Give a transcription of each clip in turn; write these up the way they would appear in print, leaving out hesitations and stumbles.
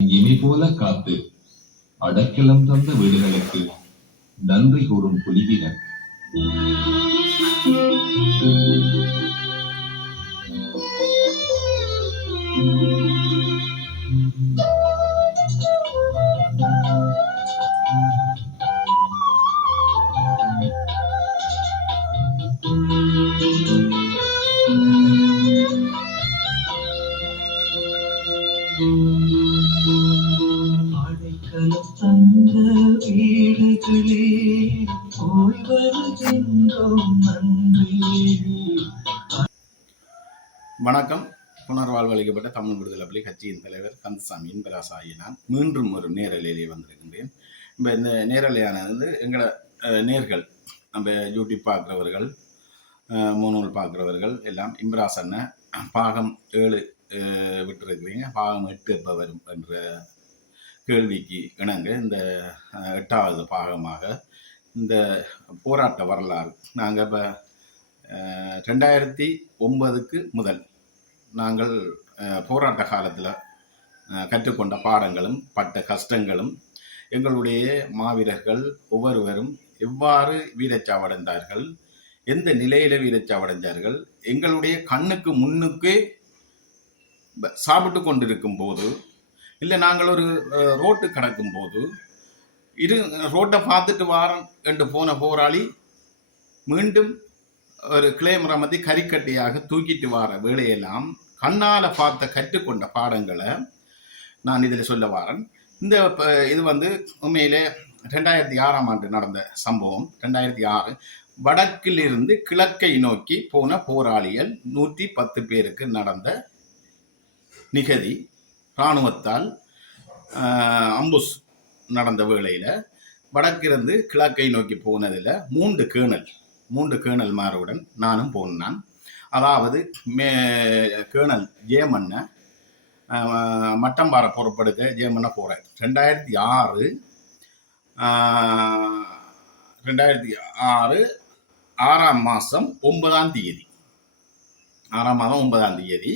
இமை போல காத்து அடைக்கலம் தந்த வீடுகளுக்கு நன்றி கூறும் புலிவீரன். அடைக்கலம் தந்த வீடுகளே போய் வருகின்றோம் நன்றி. வணக்கம். புனர்வாழ்வு அளிக்கப்பட்ட தமிழ் விடுதலை புலி கட்சியின் தலைவர் கந்தசாமி இன்பராசு ஆகிய நான் மீண்டும் ஒரு நேரலையிலே வந்திருக்கின்றேன். இப்போ இந்த நேரலையானது எங்களோட நேர்கள், நம்ம யூடியூப் பார்க்குறவர்கள், மூணூல் பார்க்குறவர்கள் எல்லாம் இன்பராசு அண்ணன் பாகம் 7 விட்டுருக்கிறீங்க, பாகம் 8 எப்போ வரும் என்ற கேள்விக்கு இணங்க இந்த 8வது பாகமாக இந்த போராட்ட வரலாறு நாங்கள் இப்போ 2009 முதல் நாங்கள் போராட்ட காலத்தில் கற்றுக்கொண்ட பாடங்களும் பட்ட கஷ்டங்களும் எங்களுடைய மாவீரர்கள் ஒவ்வொருவரும் எவ்வாறு வீரச்சாவடைந்தார்கள், எந்த நிலையில் வீரச்சாவடைந்தார்கள், எங்களுடைய கண்ணுக்கு முன்னுக்கே சாப்பிட்டு கொண்டிருக்கும் போது, இல்லை நாங்கள் ஒரு ரோட்டு கடக்கும் போது ரோட்டை பார்த்துட்டு வாரம் என்று போன போராளி மீண்டும் ஒரு கிளேமரமதி கறிக்கட்டியாக தூக்கிட்டு வர வேலையெல்லாம் கண்ணால் பார்த்த கற்றுக்கொண்ட பாடங்களை நான் இதில் சொல்ல வாரேன். இது உண்மையிலே 2006ஆம் ஆண்டு நடந்த சம்பவம். 2006 வடக்கிலிருந்து கிழக்கை நோக்கி போன போராளிகள் 110 பேருக்கு நடந்த நிகதி. இராணுவத்தால் அம்புஸ் நடந்த வேளையில் வடக்கிருந்து கிழக்கை நோக்கி போனதில் 3 கேர்னல்மாருடன் நானும் போனான். அதாவது கேர்னல் ஜேமன்ன மட்டம்பாறை புறப்படுக்க ஜேமன்ன போகிறேன். 2006 6ஆம் மாதம் 9ஆம் தேதி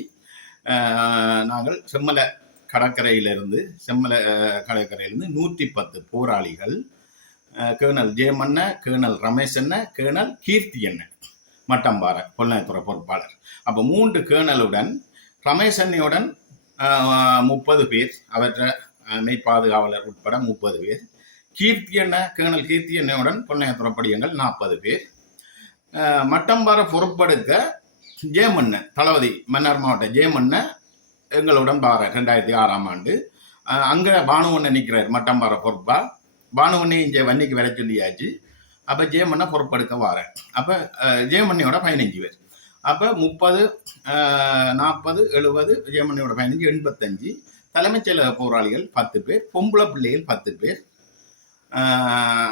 நாங்கள் செம்மலை கடற்கரையிலிருந்து 110 போராளிகள், கேர்னல் ஜேமன்ன, கேர்னல் ரமேஷ் அண்ண, கேர்னல் கீர்த்தி அண்ண, மட்டம்பாறை பொல்நாயத்துறை பொறுப்பாளர். அப்போ 3 கேர்னலுடன் ரமேஷ் அண்ணையுடன் 30 பேர், அவற்றை மெய்ப்பாதுகாவலர் உட்பட 30 பேர், கீர்த்தி அண்ண, கேர்னல் கீர்த்தி அண்ணையுடன் பொல்நாயத்துறை படியங்கள் 40 பேர், மட்டம்பாறை பொறுப்படுக்க ஜேமன்ன தளபதி மன்னார் மாவட்ட ஜேமன்ன எங்களுடன் பார 2006ஆம் ஆண்டு. அங்கே பானுவண்ணை நிற்கிறார் மட்டம்பாறை பொறுப்பா. பானுவண்ணை இங்கே வன்னிக்கு வர சொல்லியாச்சு. அப்போ ஜேமண்ணை பொறுப்படுக்க வாரேன். அப்போ ஜேமண்ணியோட 15 பேர். அப்போ 30, 40, 70, ஜேமண்ணியோட 15, 85. தலைமைச் செயலக போராளிகள் 10 பேர், பொம்பளை பிள்ளைகள் 10 பேர்.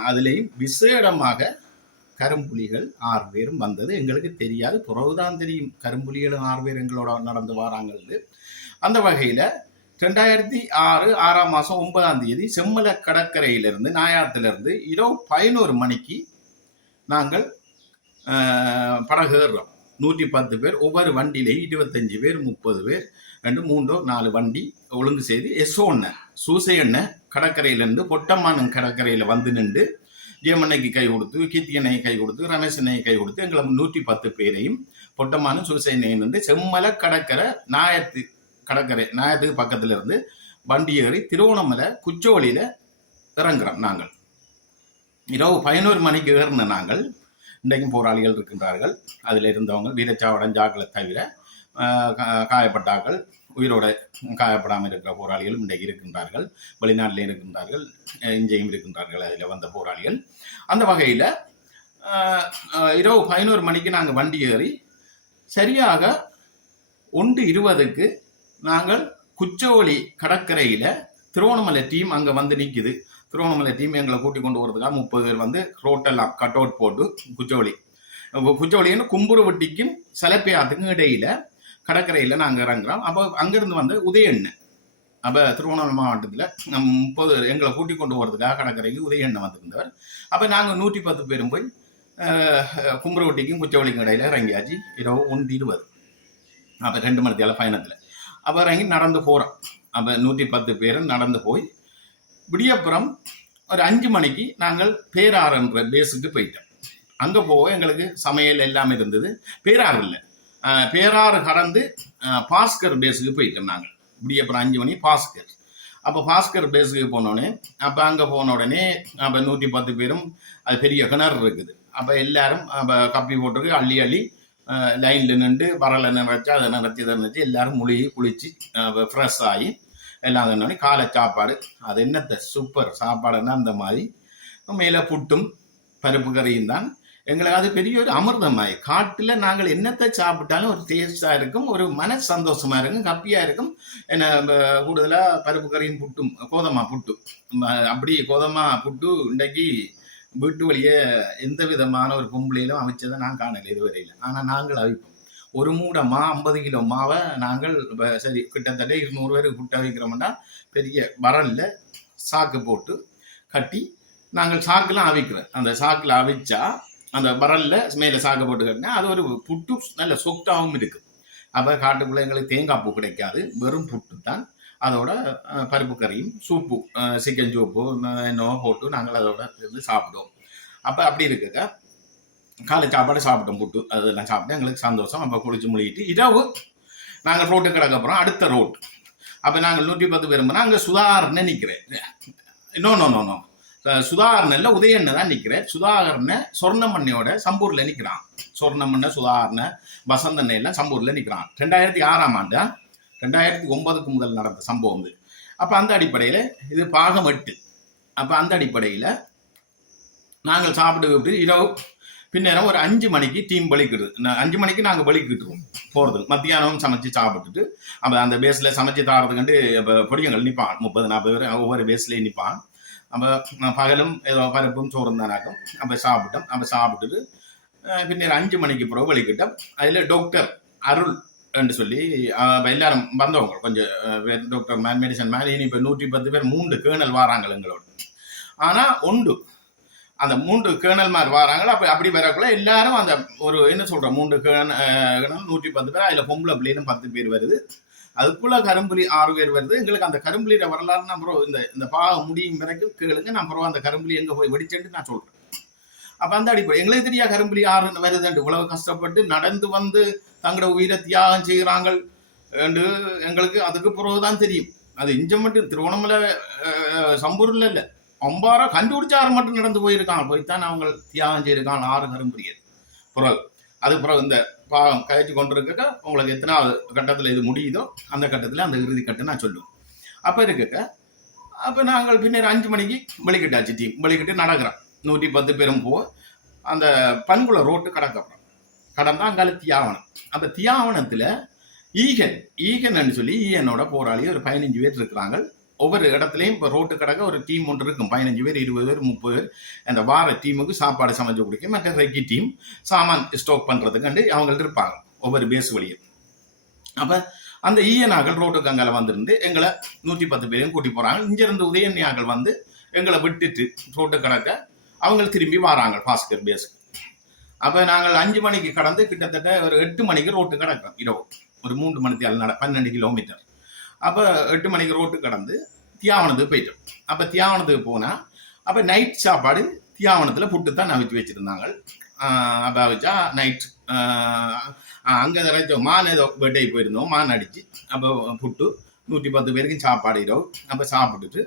அதுலேயும் விசேடமாக கரும்புலிகள் 6 பேரும் வந்தது எங்களுக்கு தெரியாது, பிறகுதான் தெரியும் கரும்புலிகளும் 6 பேர் எங்களோட நடந்து வராங்கிறது. அந்த வகையில் 2006 6ஆம் மாதம் 9ஆம் தேதி செம்மலை கடற்கரையிலிருந்து நாயாத்திலிருந்து இரவு 11 மணிக்கு நாங்கள் படகு ஏறுறோம். 110 பேர், ஒவ்வொரு வண்டியிலையும் 25 பேர், 30 பேர், 2, 3, 4 வண்டி ஒழுங்கு செய்து எஸ்ஓன்ன சூசையண்ண கடற்கரையிலேருந்து பொட்டம்மானன் கடற்கரையில் வந்து நின்று ஜேமண்ணைக்கு கை கொடுத்து, கீர்த்தியண்ணையை கை கொடுத்து, ரமேசனையை கை கொடுத்து எங்களை 110 பேரையும் பொட்டம்மானும் சூசையண்ணையும் வந்து செம்மலை கடற்கரை நாயத்துக்கு பக்கத்துல இருந்து வண்டி ஏறி திருவோணமலை குச்சோலியில இறங்குறோம். நாங்கள் இரவு 11 மணிக்கு ஏறின நாங்கள். இன்றைக்கும் போராளிகள் இருக்கின்றார்கள். அதில் இருந்தவங்க வீரச்சாவடைஞ்சாக்களை தவிர காயப்பட்டார்கள், உயிரோட காயப்படாமல் இருக்கிற போராளிகளும் இன்றைக்கு இருக்கின்றார்கள். வெளிநாட்டிலே இருக்கின்றார்கள், இங்கேயும் இருக்கின்றார்கள் அதில் வந்த போராளிகள். அந்த வகையில் இரவு 11 மணிக்கு நாங்கள் வண்டி ஏறி சரியாக 1:20க்கு நாங்கள் குச்சோலி கடற்கரையில் திருவோணமலை டீம் அங்கே வந்து நிற்குது. திருவோணமலை டீம் எங்களை கூட்டி கொண்டு போகிறதுக்காக 30 பேர் வந்து ரோட்டெல்லாம் கட் அவுட் போட்டு குச்சோலின்னு கும்புருவட்டிக்கும் சலப்பையாத்துக்கும் இடையில கடற்கரையில் நாங்கள் இறங்குறோம். அப்போ அங்கேருந்து வந்து உதயண்ணன், அப்போ திருவண்ணாமலை மாவட்டத்தில் 30 எங்களை கூட்டி கொண்டு போகிறதுக்காக கடற்கரைக்கு உதயண்ணன் வந்திருந்தவர். அப்போ நாங்கள் 110 பேரும் போய் கும்புருவட்டிக்கும் குச்சோலிக்கும் இடையில இறங்கியாச்சு. இரவு 1:20. அப்போ 2 மணி தேவை பயணத்தில். அப்போ இறங்கி நடந்து போகிறோம். அப்போ 110 பேரும் நடந்து போய் விடியப்புறம் ஒரு 5 மணிக்கு நாங்கள் பேராறுன்ற பேஸுக்கு போயிட்டோம். அங்கே போக எங்களுக்கு சமையல் எல்லாமே இருந்தது. பேராறு இல்லை, பேராறு கடந்து பாஸ்கர் பேஸுக்கு போயிட்டோம் நாங்கள். விடியப்புறம் 5 மணி பாஸ்கர். அப்போ பாஸ்கர் பேஸுக்கு போனோடனே அப்போ அங்கே போன உடனே அப்போ 110 பேரும் அது பெரிய கிணறு இருக்குது. அப்போ எல்லாரும் அப்போ கப்பி போட்டுருக்கு அள்ளி அள்ளி லைனில் நின்று வரலை நினைச்சு அதை நினைச்சி இதை நினச்சி எல்லாரும் முழுகி குளித்து ஃப்ரெஷ் ஆகி எல்லாம் அதனால காலை சாப்பாடு அது என்னத்தை சூப்பர் சாப்பாடுன்னா அந்த மாதிரி மேலே புட்டும் பருப்பு கறியும் தான் எங்களுக்கு அது பெரிய ஒரு அமிர்தமாய். காட்டில் நாங்கள் என்னத்தை சாப்பிட்டாலும் ஒரு டேஸ்டாக இருக்கும், ஒரு மன சந்தோஷமாக இருக்கும், கப்பியாக இருக்கும். என்ன கூடுதலாக பருப்பு கறியும் புட்டும் கோதமா புட்டு அப்படி கோதமா புட்டு இன்றைக்கு வீட்டு வழியே எந்த விதமான ஒரு பொம்பளையிலும் அமைச்சதை நான் காணலை இதுவரையில். ஆனால் நாங்கள் அவிப்போம். ஒரு மூடை 50 கிலோ மாவை நாங்கள் சரி கிட்டத்தட்ட 200 பேருக்கு புட்டை வைக்கிறோம்னா பெரிய வரலில் சாக்கு போட்டு கட்டி நாங்கள் சாக்குலாம் அவிக்கிறோம். அந்த சாக்கில் அவிச்சா அந்த வரலில் மேலே சாக்கு போட்டு கட்டினா அது ஒரு புட்டு நல்ல சொத்தாகவும் இருக்குது. அப்போ காட்டுக்குள்ளே எங்களுக்கு தேங்காய் பூ கிடைக்காது, வெறும் புட்டு தான். அதோட பருப்பு கறியும் சூப்பு சிக்கன் சூப்பு என்னவோ போட்டு நாங்கள் அதோட இருந்து சாப்பிடுவோம். அப்போ அப்படி இருக்க காலை சாப்பாடு சாப்பிட்டோம், புட்டு அதெல்லாம் சாப்பிட்டு எங்களுக்கு சந்தோஷம். அப்போ குளிச்சு முழுகிட்டு இரவு நாங்கள் ரோட்டு கிடக்கப்புறம் அடுத்த ரோட். அப்போ நாங்கள் 110 பேரும்போது அங்கே சுதாகரனை நிற்கிறேன். நோ சுதாகரனில் உதயண்ணை தான் நிற்கிறேன். சுதாகரனை சொர்ணமண்ணையோட சம்பூரில் நிற்கிறான். சொர்ணமண்ணை சுதாகரனை வசந்தண்ணை எல்லாம் சம்பூரில் நிற்கிறான். 2006ஆம் ஆண்டு 2009க்கு முதல் நடந்த சம்பவம் இது. அப்போ அந்த அடிப்படையில் இது பாகம் 8. அப்போ அந்த அடிப்படையில் நாங்கள் சாப்பிட்டு விட்டு இரவு பின்னேரம் ஒரு 5 மணிக்கு டீம் வலிக்கிடுது. 5 மணிக்கு நாங்கள் வலிக்கிட்டுருவோம் போகிறது. மத்தியானம் சமைச்சு சாப்பிட்டுட்டு அப்போ அந்த பேஸில் சமைச்சு தாரதுக்கண்டு இப்போ பொடியங்கள் நிற்பான் 30-40 பேர் ஒவ்வொரு பேஸ்லேயும் நிற்பான். அப்போ பகலும் ஏதோ பருப்பும் சோறும் தானாக்கும். அப்போ சாப்பிட்டோம். அப்போ சாப்பிட்டுட்டு பின்னர் 5 மணிக்கு பிறகு வலிக்கிட்டோம். அதில் டாக்டர் அருள் என்று சொல்லி எல்லாரும் வந்தவங்க கொஞ்சம் டாக்டர் மேன் மெடிசன் மேன் இனி இப்போ 110 பேர் 3 கேர்னல் வாராங்க எங்களோட. ஆனால் உண்டு அந்த 3 கேர்னல் மாதிரி வராங்களோ. அப்போ அப்படி வரக்குள்ள எல்லாரும் அந்த ஒரு என்ன சொல்கிறோம் 3 கேர்னல் 110 பேர். அதில் பொம்பளை பிள்ளைன்னு 10 பேர் வருது. அதுக்குள்ள கரும்புலி 6 பேர் வருது. எங்களுக்கு அந்த கரும்புலியோட வரலாறுன்னு அப்புறம் இந்த பாகம் முடியும் வரைக்கும் கேளுங்க. நான் அப்புறம் அந்த கரும்புலி எங்கே போய் வெடிச்சுட்டு நான் சொல்கிறேன். அப்போ அந்த அடிப்படை எங்களுக்கு தெரியா கரும்புலி 6 வருதுன்ட்டு இவ்வளவு கஷ்டப்பட்டு நடந்து வந்து தங்களோட உயிரை தியாகம் செய்கிறாங்க என்று எங்களுக்கு அதுக்கு பிறகுதான் தெரியும். அது இஞ்ச மட்டும் திருவண்ணாமலை சம்பூரில் இல்லை, அம்பாரா கண்டுபிடிச்சாரு மட்டும் நடந்து போயிருக்காங்க. போய்த்தான் அவங்க தியாகம் செய்யிருக்காங்க 6 கரும்புலியர். பிறகு அது பிறகு இந்த பாகம் கழிச்சு கொண்டிருக்க உங்களுக்கு எத்தனாவது கட்டத்தில் இது முடியுதோ அந்த கட்டத்தில் அந்த இறுதி கட்டம் நான் சொல்லுவேன். அப்போ இருக்க அப்போ நாங்கள் பின்னர் 5 மணிக்கு வெளிக்கிட்டாச்சு. டீம் வெளிக்கிட்டு நடக்கிறோம். 110 பேரும் போ அந்த பண்புல ரோட்டு கடந்தா அங்கால தியாவனம். அந்த தியாவனத்தில் ஈகன் சொல்லி ஈகனோட போராளி ஒரு 15 பேர் இருக்கிறாங்க. ஒவ்வொரு இடத்துலையும் இப்போ ரோட்டு கடக்க ஒரு டீம் ஒன்று இருக்கும். 15 பேர் 20 பேர் 30 பேர் அந்த வார டீமுக்கு சாப்பாடு சமைச்சு கொடுக்கும். மற்ற ரெக்கி டீம் சாமான் ஸ்டாக் பண்ணுறதுக்கு அவங்கள்ட்ட இருப்பாங்க ஒவ்வொரு பேஸ் வழியும். அப்போ அந்த ஈயனாக்கள் ரோட்டுக்கு அங்கே வந்திருந்து எங்களை 110 பேரையும் கூட்டி போகிறாங்க. இங்கிருந்து உதயநியாக்கள் வந்து எங்களை விட்டுட்டு ரோட்டு கடக்க அவங்க திரும்பி வராங்க பாஸ்கர் பேஸுக்கு. அப்போ நாங்கள் 5 மணிக்கு கடந்து கிட்டத்தட்ட ஒரு 8 மணிக்கு ரோட்டு கிடக்கிறோம். இரவு ஒரு 3 மணிக்கு 12 கிலோமீட்டர். அப்போ 8 மணிக்கு ரோட்டு கடந்து தியாவனத்துக்கு போயிட்டோம். அப்போ தியாவனத்துக்கு போனால் அப்போ நைட் சாப்பாடு தியாவனத்தில் புட்டு தான் அவிச்சு வச்சுருந்தாங்க. அப்போ அவிச்சா நைட் அங்கே ஏதாச்சும் மான் ஏதோ வேட்டைக்கு போயிருந்தோம், மான் அடித்து அப்போ புட்டு 110 பேருக்கு சாப்பாடு இரவு. அப்போ சாப்பிட்டுட்டு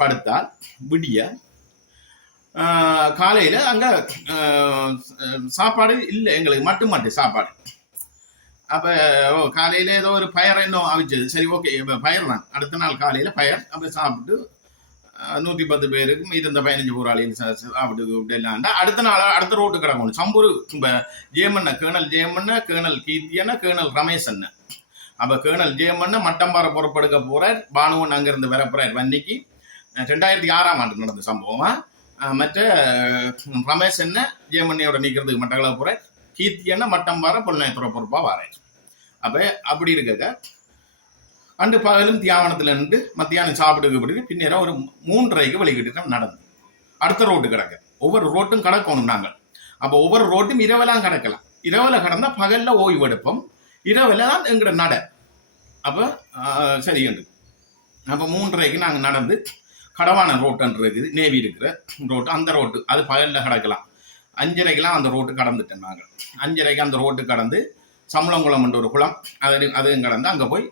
படுத்தால் விடிய காலையில் அங்கே சாப்பாடு இல்லை எங்களுக்கு மட்டும் சாப்பாடு. அப்போ காலையில் ஏதோ ஒரு பயர் இன்னும் அவிச்சது. சரி ஓகே பயர் தான். அடுத்த நாள் காலையில் பயர். அப்போ சாப்பிட்டு 110 பேருக்கும் இருந்த 15 போராளியும் சாப்பிட்டு இல்லாண்டா அடுத்த நாள் அடுத்த ரோட்டு கிடக்கணும். சம்பூர் இப்போ ஜேமண்ண கேர்னல் ஜேமண்ண கேர்னல் கீர்த்தியண்ண கேர்னல் ரமேஷண்ண. அப்போ கேர்னல் ஜேமண்ண மட்டம்பாறை புறப்படுக்க போகிறார். பானுவன் அங்கேருந்து வர போகிறார் வன்னிக்கு. 2006ஆம் ஆண்டு நடந்த சம்பவமா. மற்ற ரமேஷ் என்ன ஜேமண்ணியோட நிற்கிறதுக்கு மட்டங்களா போகிறார். கீர்த்தியண்ண மட்டம்பாறை பொருளாதார பொறுப்பாக வாரார். அப்போ அப்படி இருக்க அண்டு பகலும் தியாவனத்தில் நின்று மத்தியானம் சாப்பிட்டு பின்னேரம் ஒரு 3:30க்கு வெளிக்கிட்டு நடந்து அடுத்த ரோட்டு கிடக்க. ஒவ்வொரு ரோட்டும் கிடக்கணும் நாங்கள். அப்போ ஒவ்வொரு ரோட்டும் இரவெல்லாம் கிடக்கலாம். இரவில் கிடந்தால் பகலில் ஓய்வு எடுப்போம், இரவில் தான் எங்களோட நட. அப்போ சரி உண்டு அப்போ 3:30க்கு நாங்கள் நடந்து கடவான ரோட்டுன்னு இருக்குது, நேவி இருக்கிற ரோட்டு, அந்த ரோட்டு அது பகலில் கிடக்கலாம். 5:30க்கெலாம் அந்த ரோட்டு கடந்துட்டேன். நாங்கள் 5:30க்கு அந்த ரோட்டு கடந்து சம்பளங்குளம் என்ற ஒரு குளம் அதுவும் கடந்து அங்கே போய்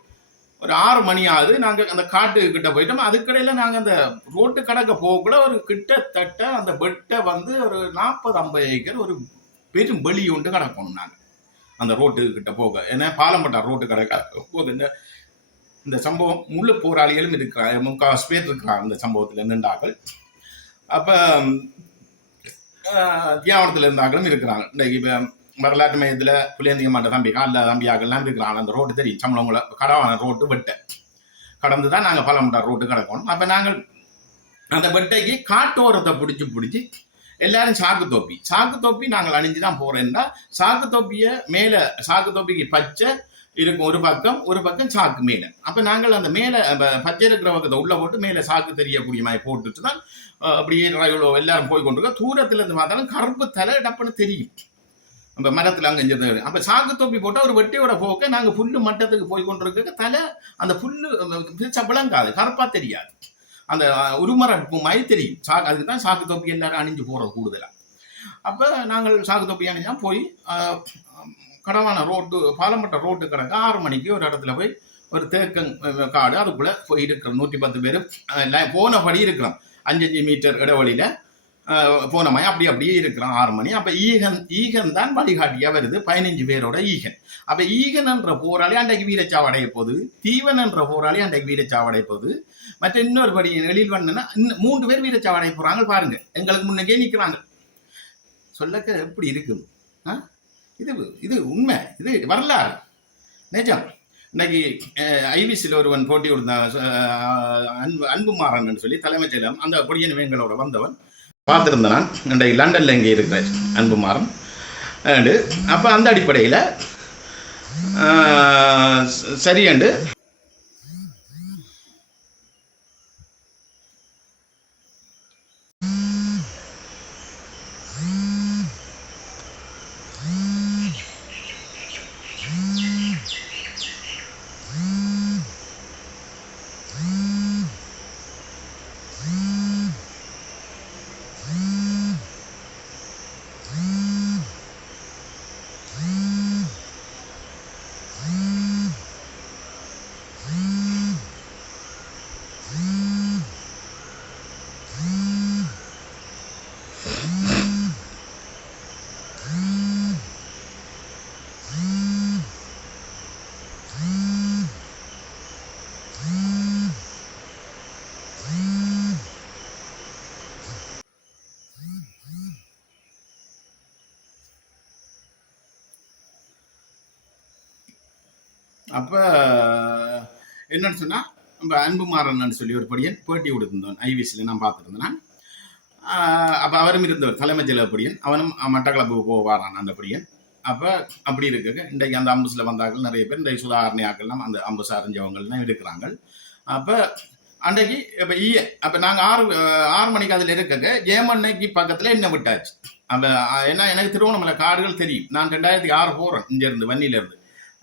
ஒரு 6 மணி ஆகுது. நாங்கள் அந்த காட்டு கிட்ட போயிட்டோம். அதுக்கடையில் நாங்கள் அந்த ரோட்டு கடக்க போகக்கூட ஒரு கிட்டத்தட்ட அந்த பெட்டை வந்து ஒரு 40-50 ஏக்கர் ஒரு பெரும் வெளி ஒன்று கிடக்கணும். நாங்கள் அந்த ரோட்டு கிட்ட போக, ஏன்னா பாலம்பட்டா ரோட்டு கடக்க போக இந்த சம்பவம் முழு போராளிகளும் இருக்கிறாங்க, 3/4 பேர் இருக்கிறாங்க இந்த சம்பவத்தில் நின்றார்கள். அப்போ தியாவனத்தில் இருந்தாங்களும் இருக்கிறாங்க. இன்றைக்கு இப்போ வரலாற்று மையத்தில் புளியந்திக மாட்ட தம்பிக்கா இல்லை தம்பியாக்கள்லாம் இருக்கிறாங்க. அந்த ரோட்டு தெரியும், சம்பளங்களை கடவான ரோட்டு வெட்டை கடந்து தான் நாங்கள் பாலம்பட்டா ரோட்டு கிடக்கணும். அப்போ நாங்கள் அந்த வெட்டைக்கு காட்டோரத்தை பிடிச்சி எல்லாரும் சாக்கு தொப்பி நாங்கள் அணிஞ்சு தான் போகிறோம்னா, சாக்கு தொப்பியை மேலே, சாக்கு தொப்பிக்கு பச்சை இருக்கும் ஒரு பக்கம் சாக்கு மேலே. அப்போ நாங்கள் அந்த மேலே பச்சை இருக்கிற பக்கத்தை உள்ளே போட்டு மேலே சாக்கு தெரியக்கூடிய மாதிரி போட்டுட்டு தான் அப்படியே எல்லாரும் போய் கொண்டிருக்கோம். தூரத்தில் இருந்து பார்த்தாலும் கருப்பு தலை டப்புன்னு தெரியும் நம்ம மரத்தில் அங்கே இருந்து. அப்போ சாக்கு தொப்பி போட்டால் ஒரு வெட்டியோட போக்க நாங்கள் புல்லு மட்டத்துக்கு போய் கொண்டிருக்க தலை அந்த புல்லு விளங்காது, கருப்பாக தெரியாது, அந்த உருமரப்பு மாதிரி தெரியும். அதுக்கு தான் சாக்கு தொப்பி எல்லாரும் அணிஞ்சு போகிறது கூடுதலாக. அப்போ நாங்கள் சாக்கு தொப்பி அணிஞ்சா போய் கடவான ரோட்டு பாலம்பட்ட ரோட்டு கிடக்க 6 மணிக்கு ஒரு இடத்துல போய் ஒரு தேக்கங் காடு அதுக்குள்ளே போய் இருக்கிறோம். 110 பேர் போனபடி இருக்கிறோம். 5 மீட்டர் இடைவெளியில் போன மாதிரி அப்படியே இருக்கிறோம் 6 மணி. அப்போ ஈகன் தான் வழிகாட்டியாக வருது, 15 பேரோட ஈகன். அப்போ ஈகன் என்ற போராளி அன்றைக்கு வீரச்சாவடைய போகுது, தீவன் என்ற போராளி அன்றைக்கு வீரச்சாவடைய போகுது, மற்ற இன்னொரு படி எழில் வந்தனா 3 பேர் வீரச்சாவடைய போகிறாங்க. பாருங்க, எங்களுக்கு முன்னே நிற்கிறாங்க. சொல்லக்க எப்படி இருக்குது? இது உண்மை, இது வரலாறு, நிஜம். இன்னைக்கு ஐவிசியில் ஒருவன் போட்டி கொடுத்தான், அன்புமாறன் சொல்லி தலைமைச் செயலம், அந்த பொடியன் வேங்களோட வந்தவன் பார்த்துருந்தேன் நான். இன்றைக்கு லண்டனில் இங்கே இருக்கிறார் அன்புமாறன். அப்போ அந்த அடிப்படையில் சரியண்டு அப்போ என்னன்னு சொன்னால், நம்ம அன்புமாறன் சொல்லி ஒரு படியன் பேட்டி கொடுத்துருந்தவன் ஐவிசியில் நான் பார்த்துருந்தேன். அப்போ அவரும் இருந்தவர் தலைமைச் செயலர் படியன், அவனும் மட்டக்களப்புக்கு போவாரான் அந்த படியன். அப்போ அப்படி இருக்கு. இன்றைக்கு அந்த அம்புஸில் வந்தாக்கள் நிறைய பேர், இன்றைக்கு சுதாகரணியாக்கள்லாம் அந்த அம்புஸ் அறிஞ்சவங்கள்லாம் இருக்கிறாங்க. அப்போ அன்றைக்கு இப்போ அப்போ நாங்கள் 6 மணிக்கு அதில் இருக்க ஜெயமண்ணைக்கு பக்கத்தில் என்ன விட்டாச்சு. அப்போ ஏன்னா எனக்கு திருவண்ணாமலை காடுகள் தெரியும். நான் 2006 போகிறேன் இங்கேருந்து வன்னியிலேருந்து.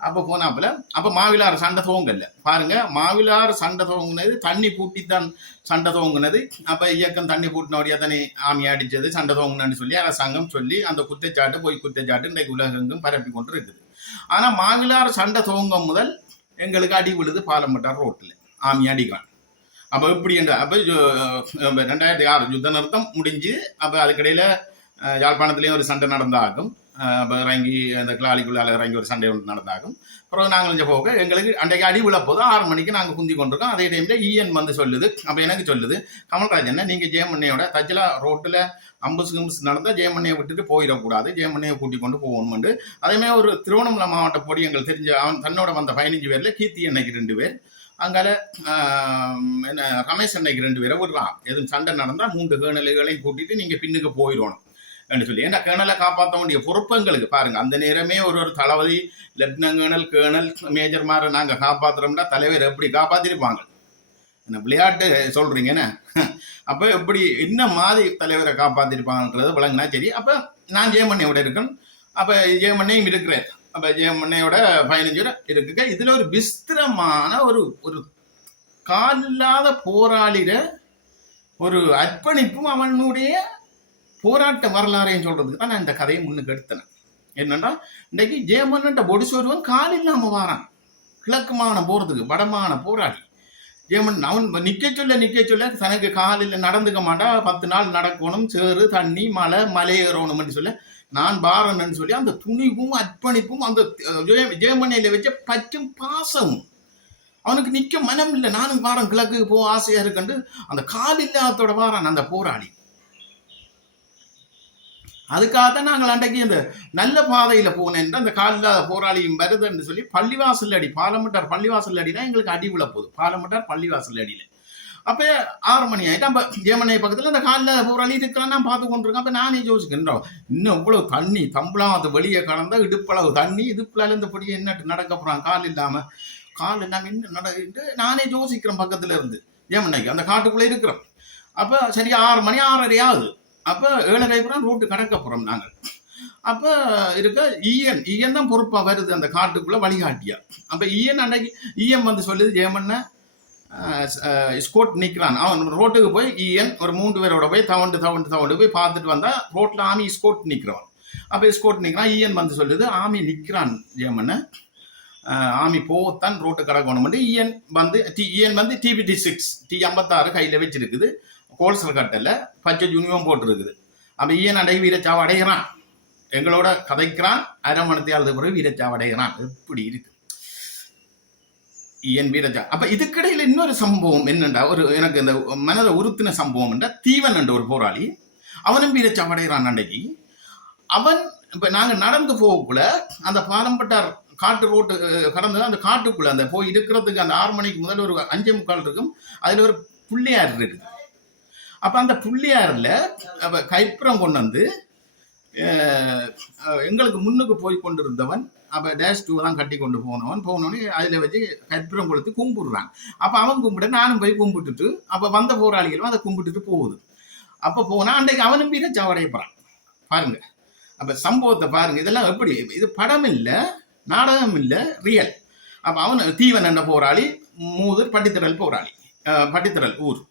அப்போ போனாப்புல அப்போ மாவிலாறு சண்டை துவங்கல பாருங்க. மாவிலாறு சண்டை துவங்கினது தண்ணி பூட்டித்தான் சண்டை துவங்கினது. அப்போ இயக்கம் தண்ணி பூட்டினோடைய தானே ஆமி அடித்தது சண்டை துவங்கினு சொல்லி அரசாங்கம் சொல்லி அந்த குற்றச்சாட்டு போய் குற்றச்சாட்டு இன்றைக்கு உலகெங்கும் பரப்பி கொண்டு இருக்குது. ஆனால் மாவிலாறு சண்டை துவங்கும் முதல் எங்களுக்கு அடி விழுது பாலம்பட்டார் ரோட்டில் ஆமி அடிக்கிறான். அப்போ இப்படி என்ற அப்போ 2006 யுத்த நிறுத்தம் முடிஞ்சு அப்போ அதுக்கிடையில் யாழ்ப்பாணத்துலேயும் ஒரு சண்டை நடந்தாகும். இறங்கி அந்த கிளாலிக்குள்ளால் இறங்கி ஒரு சண்டை ஒன்று நடந்தாகும். அப்புறம் நாங்கள் இங்கே போக எங்களுக்கு அன்றைக்கு அடி விழப்போது 6 மணிக்கு நாங்கள் குந்தி கொண்டிருக்கோம். அதே டைமில் ஈஎன் வந்து சொல்லுது. அப்போ எனக்கு சொல்லுது, கமல்ராஜன் நீங்கள் ஜெயமண்ணையோட தஜ்லா ரோட்டில் அம்புஸ் நடந்தால் ஜெயமண்ணையை விட்டுட்டு போயிடக்கூடாது, ஜெயமண்ணையை கூட்டி கொண்டு போகணும்னு. அதேமாதிரி ஒரு திருவண்ணாமலை மாவட்ட பொடி எங்களுக்கு தெரிஞ்ச அவன் தன்னோட வந்த 15 பேரில் கீர்த்தி அன்னைக்கு 2 பேர், அங்கால என்ன ரமேஷ் அன்னைக்கு 2 பேரை விடுறான். எதுவும் சண்டை நடந்தால் 3 கேர்னல்களையும் கூட்டிட்டு நீங்கள் பின்னுக்கு போயிடணும் சொல்லி. ஏன்னா கேர்னலை காப்பாற்ற வேண்டிய பொறுப்பு எங்களுக்கு பாருங்க. அந்த நேரமே ஒரு தளபதி லெப்டினன்ட் கேர்னல் கேர்னல் மேஜர்மாரை நாங்கள் காப்பாற்றுறோம்னா தலைவர் எப்படி காப்பாற்றிருப்பாங்க? என்ன விளையாட்டு சொல்றீங்க என்ன? அப்போ எப்படி என்ன மாதிரி தலைவரை காப்பாற்றிருப்பாங்கன்றது விளங்குனா சரி. அப்போ நான் ஜெயமண்ணையோட இருக்கேன். அப்போ ஜெயமண்ணையும் இருக்கிறேன். அப்போ ஜெயமண்ணையோட 15 இருக்குங்க. இதில் ஒரு விஸ்திரமான ஒரு கால் இல்லாத போராளிட ஒரு அர்ப்பணிப்பும் அவனுடைய போராட்ட வரலாறையும் சொல்றதுக்கு தான் நான் இந்த கதையை முன்னுக்கு எடுத்தேன். என்னன்னா இன்னைக்கு ஜெயமன்ன்ற பொடிசொருவன் கால் இல்லாம வாரான் கிழக்கு மாகாணம் போறதுக்கு, வடமான போராளி ஜெயமன். அவன் நிக்க சொல்ல தனக்கு காலில் நடந்துக்க மாட்டா, 10 நாள் நடக்கணும், சேறு தண்ணி மலை ஏறணும்னு சொல்ல நான் பாரன்னு சொல்லி அந்த துணிவும் அர்ப்பணிப்பும் அந்த ஜெயமண்ணையில வச்ச பற்றும் பாசமும் அவனுக்கு நிக்க மனம் இல்லை. நானும் வாரம் கிழக்கு போ ஆசையா இருக்குண்டு அந்த கால் இல்லாதோட வாரான் அந்த போராளி. அதுக்காகத்தான் நாங்கள் அன்றைக்கு இந்த நல்ல பாதையில போனேன். அந்த கால் இல்லாத போராளியும் வருதுன்னு சொல்லி பள்ளிவாசல் அடி, பாலமட்டார் பள்ளிவாசல் அடினா எங்களுக்கு அடி விழ போகுது, பாலமட்டார் பள்ளிவாசல் அடியில. அப்ப 6 மணி ஆயிட்டு அப்ப ஜெயமனை பக்கத்துல அந்த கால் இல்லாத போராளி இருக்கிறான், நான் பார்த்து கொண்டிருக்கேன். அப்ப நானே யோசிக்கின்றோம், இன்னும் இவ்வளவு தண்ணி தம்பளாத்து வெளியே கடந்தா இடுப்பளவு தண்ணி, இடுப்புல இருந்தபடி என்ன நடக்க போறான் கால் இல்லாம என்ன நடக்கிட்டு நானே யோசிக்கிறேன் பக்கத்துல இருந்து ஜெயமனைக்கு அந்த காட்டுக்குள்ள இருக்கிறோம். அப்ப சரி 6 மணி 6:30 ஆகுது. அப்ப 7:30 ரோட்டு கடக்க போறோம் நாங்கள். அப்ப இருக்க ஈயன் தான் பொறுப்பா வருது அந்த காட்டுக்குள்ள வழிகாட்டியா. அப்ப ஈயன் அன்னைக்கு வந்து சொல்லுது ஜெயமண்ண ஸ்கோட் நிக்கிறான். அவன் ரோட்டுக்கு போய் ஈயன் ஒரு 3 பேரோட போய் தவண்டு போய் பார்த்துட்டு வந்தா ரோட்ல ஆமி ஸ்கோட் நிக்கிறவன். அப்ப ஸ்கோட் நிக்கிறான். ஈயன் வந்து சொல்லுது ஆமி நிக்கிறான் ஜெயமண்ண, ஆமி போத்தான் ரோட்டு கடக்கணும். ஈயன் வந்து TBT6 T56 கையில வச்சிருக்குது, கோல்சல் கட்டல பச்சை யூனிவம் போட்டு இருக்குது. அப்ப ஈயன் அடை வீரச்சாவை அடைகிறான், எங்களோட கதைக்கிறான். 1/2 மணித்தியாவது பிறகு வீரச்சாவை அடைகிறான். எப்படி இருக்கு ஈயன் வீரச்சா. அப்ப இதுக்கிடையில இன்னொரு சம்பவம் என்னண்டா, ஒரு எனக்கு இந்த மனதை உறுத்தின சம்பவம் என்றா, தீவன் என்ற ஒரு போராளி அவனும் வீரச்சாவை அடைகிறான். அன்றைக்கு அவன் இப்ப நாங்க நடந்து போகக்குள்ள அந்த பாலம்பட்டார் காட்டு ரோட்டு கடந்து அந்த காட்டுக்குள்ள அந்த போய் இருக்கிறதுக்கு அந்த 6 மணிக்கு முதல்ல ஒரு 5:45 இருக்கும். அதுல ஒரு புள்ளியார் இருக்குது. அப்ப அந்த புள்ளியார்ல கைப்புறம் கொண்டு வந்து எங்களுக்கு முன்னுக்கு போய் கொண்டிருந்தவன் அப்ப -2 தான் கட்டி கொண்டு போனோடனே அதுல வச்சு கைப்புறம் கொடுத்து கும்பிடுறான். அப்ப அவன் கும்பிட நானும் போய் கும்பிட்டுட்டு அப்ப வந்த போராளிகளும் அதை கும்பிட்டுட்டு போகுது. அப்ப போனா அன்றைக்கு அவனும் வீரச்சாவடைய போறான் பாருங்க. அப்ப சம்பவத்தை பாருங்க. இதெல்லாம் எப்படி, இது படம் இல்ல, நாடகம் இல்ல, ரியல். அப்ப அவன் தீவன் என்ற போராளி, மூதூர் பட்டித்திரல் போராளி, பட்டித்திரல் ஊர்.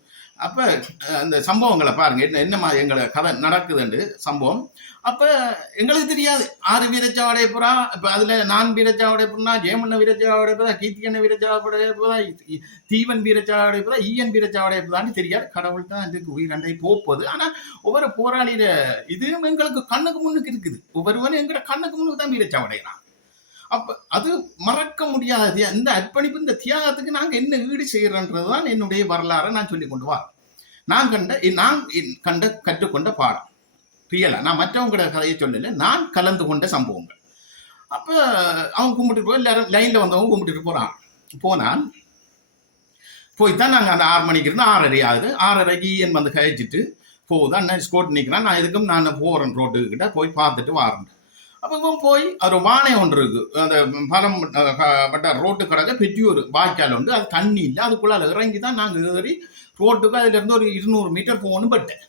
அப்ப அந்த சம்பவங்களை பாருங்க, என்ன மாதிரி எங்களை கதை நடக்குதுன்னு சம்பவம். அப்ப எங்களுக்கு தெரியாது 6 வீரச்சாவடைய போறா. இப்ப அதுல நான் வீரச்சாவடைய போறா, ஜெயமண்ண வீரச்சாவடைய போதா, கீர்த்தியண்ண வீரச்சாவடைய போதா, தீவன் வீரச்சாவடைய போதா, ஈயன் வீரச்சாவடைய போதான்னு தெரியாது. கடவுள் தான் இதுக்கு உயிரண்டை போகுது. ஆனா ஒவ்வொரு போராளியில இதுவும் எங்களுக்கு கண்ணுக்கு முன்னுக்கு இருக்குது. ஒவ்வொருவரும் எங்களோட கண்ணுக்கு முன்னுக்கு தான் வீரச்சாவடைகிறான். அப்ப அது மறக்க முடியாது. இந்த அர்ப்பணிப்பு, இந்த தியாகத்துக்கு நாங்க என்ன ஈடு செய்யறோன்றதுதான் என்னுடைய வரலாறை நான் சொல்லி கொண்டு வா. நான் கண்ட கற்றுக்கொண்ட பாடம் ரியலா. நான் மற்றவங்களோட கதையை சொல்லல, நான் கலந்து கொண்ட சம்பவங்கள். அப்ப அவன் கும்பிட்டு போய் எல்லாரும் லைன்ல வந்தவங்க கும்பிட்டுட்டு போனான். போய்தான் நாங்க அந்த 6 மணிக்கு இருந்து 6:30 ஆகுது. 6:30க்கு ஈயன் வந்து கழிச்சிட்டு போகுது. அண்ணன் ஸ்கோட் நிக்கிறான். நான் எதுக்கும் நான் போறேன் ரோட்டுக்கிட்ட போய் பார்த்துட்டு வாரேன். அப்போ போய் ஒரு வானை ஒன்று இருக்கு, அந்த பலம் பட்ட ரோட்டு கடக்க பெட்டியூர் வாய்க்கால் உண்டு. அது தண்ணி இல்லை, அதுக்குள்ள இறங்கி தான் நாங்கள் ஏறி ரோட்டுக்கு அதுல இருந்து ஒரு 200 மீட்டர் போகணும். பட்டேன்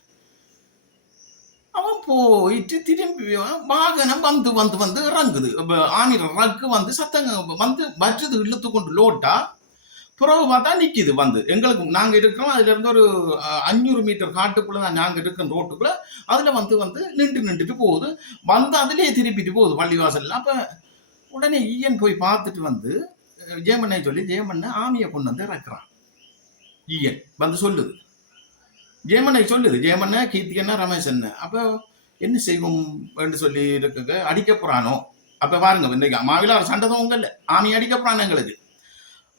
அவன் போயிட்டு திரும்பி வாகனம் வந்து இறங்குது. ஆணி ரக்கு வந்து சத்தங்க வந்து வச்சுது இழுத்து கொண்டு லோட்டா. புறவு பார்த்தா நிக்குது வந்து எங்களுக்கு. நாங்க இருக்கிறோம் அதுல இருந்து ஒரு 500 மீட்டர் காட்டுக்குள்ளதான் நாங்க இருக்கிற ரோட்டுக்குள்ள. அதுல வந்து நின்றுட்டு போகுது. வந்து அதுலயே திருப்பிட்டு போகுது பள்ளிவாசல். அப்ப உடனே ஈயன் போய் பார்த்துட்டு வந்து ஜெயமண்ணை சொல்லி ஜெயமண்ண ஆமியை கொண்டு வந்து இறக்குறான். ஈயன் வந்து சொல்லுது, ஜெயமண்ணை சொல்லுது, ஜெயமண்ண கீர்த்திகண்ணா ரமேஷ் என்ன. அப்ப என்ன செய்வோம் என்று சொல்லி இருக்க அடிக்க போறானோ. அப்ப பாருங்க, இன்னைக்கு மாவிலார் சண்டை தான் உங்கல்ல, ஆமி அடிக்க போறான் எங்களுக்கு.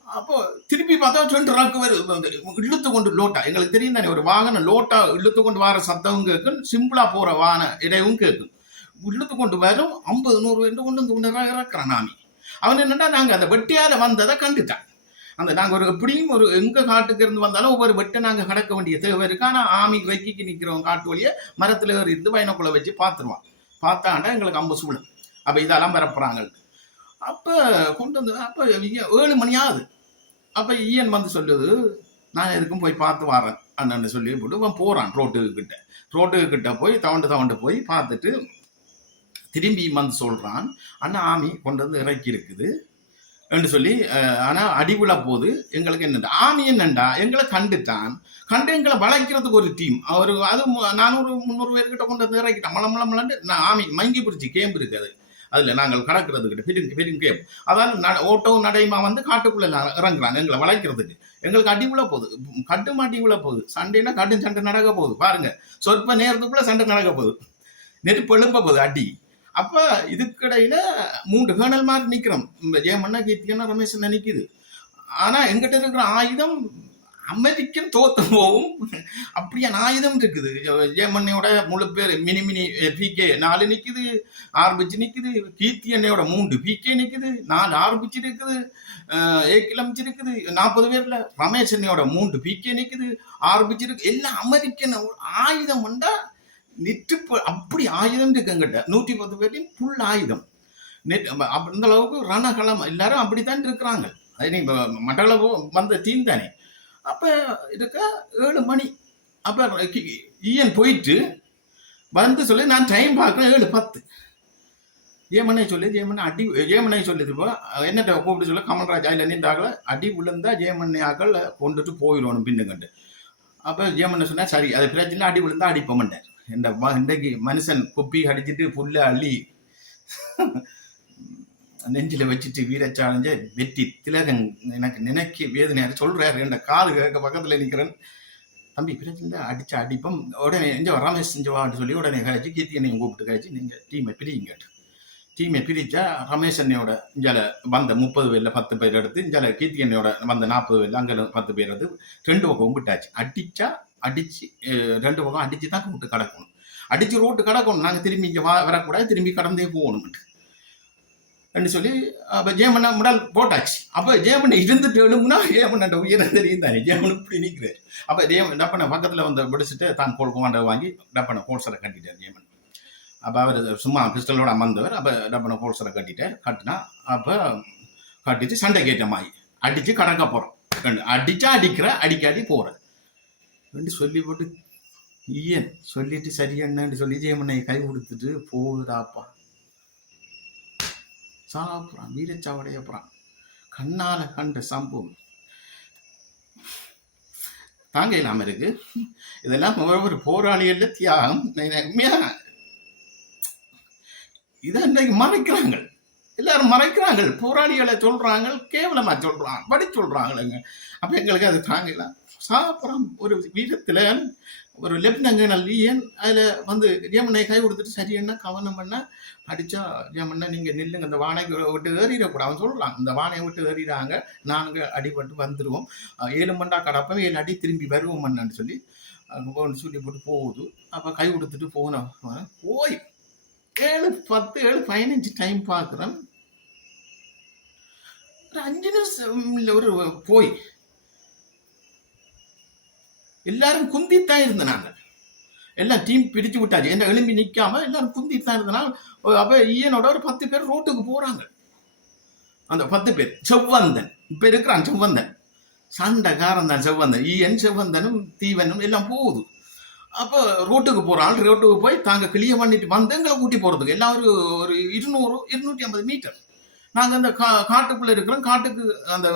அப்போ திருப்பி பார்த்தா 2 ரக்கு இழுத்து கொண்டு லோட்டா. எங்களுக்கு தெரியும் தானே, ஒரு வாகனம் லோட்டா இழுத்து கொண்டு வர சத்தமும் கேட்கும், சிம்பிளா போற வாகன இடையும் கேட்கும். இழுத்து கொண்டு வரும் 50-100 என்று கொண்டு இறக்குறான் ஆமி. அவன் என்னன்னா, நாங்க அந்த வெட்டியால வந்ததை கண்டுட்டான். அந்த நாங்க ஒரு எப்படியும் ஒரு எங்க காட்டுக்கு இருந்து வந்தாலும் ஒவ்வொரு வெட்டை நாங்க கடக்க வேண்டிய தேவை இருக்கு. ஆனா ஆமி ரெக்கிக்கு நிக்கிறவங்க காட்டு வழிய மரத்துல இருந்து பயணக்குள்ள வச்சு பார்த்துருவான். பார்த்தாண்டா எங்களுக்கு 50 சூழல். அப்ப இதெல்லாம் வரப்போறாங்க. அப்ப கொண்டு வந்து அப்ப 7 மணி ஆகுது. அப்ப ஈயன் வந்து சொல்லுது, நான் எதுக்கும் போய் பார்த்து வரேன் அண்ணன் சொல்லி போட்டு போறான் ரோட்டுக்கு கிட்ட போய் தவண்டு போய் பார்த்துட்டு திரும்பி வந்து சொல்றான், அண்ணா ஆமி கொண்டு வந்து இறக்கி இருக்குது, என்று சொல்லி ஆனா அடிவிழ போது எங்களுக்கு என்னண்டா ஆமி என்னண்டா எங்களை கண்டுட்டான் கண்டு எங்களை வளைக்கிறதுக்கு ஒரு டீம் அவர் அது 400-300 பேர்கிட்ட கொண்டு வந்து இறக்கிட்டான் மலமலமலன்னு நான் ஆமி மங்கி பிடிச்சி கேம்பு இருக்குது அதுல நாங்கள் கடக்கிறதுக்கிட்ட பெரும் கேம் அதாவது ஓட்டோ நடைமா வந்து காட்டுக்குள்ள இறங்குறான் எங்களை வளைக்கிறதுக்கு எங்களுக்கு அடி விழ போகுது கட்டு மாட்டி விழ போகுது சண்டைனா கடும் சண்டை நடக்க போகுது பாருங்க சொற்ப நேரத்துக்குள்ள சண்டை நடக்க போகுது நெருப்பு எழும்ப போகுது அடி அப்ப இதுக்கிடையில 3 கேர்னல் மாதிரி நிக்கிறோம் ஜெயமண்ணா கீர்த்தியனா ரமேஷன் நிக்குது ஆனா எங்கிட்ட இருக்கிற ஆயுதம் அமெரிக்கன் தோத்து போகும் அப்படியே ஆயுதம் இருக்குது ஜெயமண்ணையோட முழு பேர் மினி பிகே 4 நிக்குது ஆர்பிச்சு நிக்குது கீர்த்தி அண்ணையோட 3 பிகே நிக்குது 4 ஆர்பிச்சு இருக்குது ஏக்கிலமிச்சு இருக்குது 40 பேர்ல ரமேஷ் அண்ணையோட 3 பிகே நிக்குது ஆர்பிச்சு இருக்கு எல்லாம் அமெரிக்கன் ஆயுதம் வந்தா நெற்று அப்படி ஆயுதம் இருக்கு எங்கிட்ட 110 பேர்லையும் புல் ஆயுதம் அந்த அளவுக்கு ரணகளம் எல்லாரும் அப்படித்தான் இருக்கிறாங்க மட்டளவு வந்த டீம் தானே அப்ப இருக்க 7 மணி அப்ப ஈயன் போயிட்டு வந்து சொல்லி நான் டைம் பார்க்கிறேன் 7:10 ஜெயமண்ணை சொல்லிட்டு என்னட்ட கூப்பிட்டு சொல்ல கமல்ராஜ் அதில் நின்றாக்கள் அடி விழுந்தா ஜெயமண்ணையாக்கள் கொண்டுட்டு போயிடணும் பின்னுங்கண்டு அப்ப ஜெயமண்ணை சொன்னா சரி அது பிரச்சனை அடி விழுந்தா அடிப்போம்ட்டார் இன்றைக்கு மனுஷன் குப்பி அடிச்சுட்டு புல்ல அள்ளி நெஞ்சில வச்சுட்டு வீரச்சாலஞ்ச வெட்டி திலகன் எனக்கு நினைக்க வேதனையாக சொல்றாரு என்ற காது கேட்க பக்கத்துல நிக்கிறேன் தம்பி பிரச்சனை அடிச்சா அடிப்போம் உடனே எஞ்ச ரமேஷ் செஞ்சவான்னு சொல்லி உடனே கழிச்சு கீர்த்தி அண்ணையும் கூப்பிட்டு கழிச்சு நீங்க டீமை பிரிங்க டீமை பிரிச்சா ரமேஷ் அண்ணையோட இஞ்சால வந்த 30 பேர்ல 10 பேர் எடுத்து இஞ்சால கீர்த்தி அண்ணையோட வந்த 40 பேர்ல அங்கே 10 பேர் எடுத்து 2 பக்கம் விட்டாச்சு அடிச்சு 2 பக்கம் அடிச்சு தான் கூப்பிட்டு கிடக்கணும் அடிச்சு ரோட்டு கிடக்கணும் நாங்க திரும்பி இங்க வரக்கூடாது திரும்பி கடந்தே போகணும் சொல்லி அப்ப ஜெயமண்ணா முடால் போட்டாச்சு அப்ப ஜெயமண்ண இருந்துட்டு எழுமுனா ஜெயமண்ண உயரம் தெரியும் தானே ஜெயமன் இப்படி நிற்கிறாரு அப்ப டப்பனை பக்கத்துல வந்து பிடிச்சிட்டு தான் கோல் கொமாண்ட வாங்கி டப்பனை கோல்சரை கட்டிட்டார் ஜெயமன் அப்ப அவர் சும்மா பிஸ்டலோட அமர்ந்தவர் அப்ப டப்பனை கோல்சரை கட்டினா அப்ப கட்டிட்டு சண்டை கேட்ட மாதிரி அடிச்சு கடக்க போறோம் அடிச்சா அடிக்காடி போறேன் சொல்லி போட்டு ஈயன் சொல்லிட்டு சரியன்னு சொல்லி ஜெயமண்ணை கை கொடுத்துட்டு போகுதாப்பா சாப்பிட்றான் வீரச்சாவடைய போறான் கண்ணால கண்ட சம்பவம் தாங்க இல்லாம இருக்கு இதெல்லாம் ஒரு போராளிகள் தியாகம் இதை இன்றைக்கு மறைக்கிறாங்க எல்லாரும் மறைக்கிறாங்க போராளிகளை சொல்றாங்க கேவலமா சொல்றாங்க படி சொல்றாங்களேங்க அப்ப எங்களுக்கு அது தாங்கலாம் சாப்பிட்றான் ஒரு வீரத்துல ஒரு லெப்டினன்ட் கர்னல் ஈயன் அதுல வந்து ஜெயமண்ணை கை கொடுத்துட்டு சரியன்னா கவனம் பண்ண அடிச்சா ஜெயமண்ணா நீங்க நில்லுங்க இந்த வானைக்கு விட்டு ஏறிடக்கூடாது அவன் சொல்றான் இந்த வானையை விட்டு ஏறிடாங்க நாங்க அடிபட்டு வந்துடுவோம் 7 மண்டா கடப்போம் 7 அடி திரும்பி வருவோம்னு சொல்லி சொல்லி போட்டு போகுது அப்ப கை கொடுத்துட்டு போய் 7:10 7:15 டைம் பார்க்குறேன் ஒரு 5 நிமிஷம் ஒரு போய் எல்லாரும் குந்தித்தான் இருந்தாங்க எல்லாம் டீம் பிரிச்சு விட்டாச்சு என்ன எழும்பி நிக்காம எல்லாரும் குந்தித்தான் இருந்தனால அப்ப ஈயனோட ஒரு 10 பேர் ரோட்டுக்கு போறாங்க அந்த 10 பேர் செவ்வந்தன் இப்ப இருக்கிறான் செவ்வந்தன் சண்டைக்காரன் தான் செவ்வந்தன் ஈயன் செவ்வந்தனும் தீவனும் எல்லாம் போகுது அப்போ ரோட்டுக்கு போறாள் ரோட்டுக்கு போய் தாங்க கிளிய பண்ணிட்டு வந்து எங்களை கூட்டி போறதுக்கு எல்லாம் ஒரு 200-250 மீட்டர் நாங்க அந்த காட்டுக்குள்ள இருக்கிறோம் காட்டுக்கு அந்த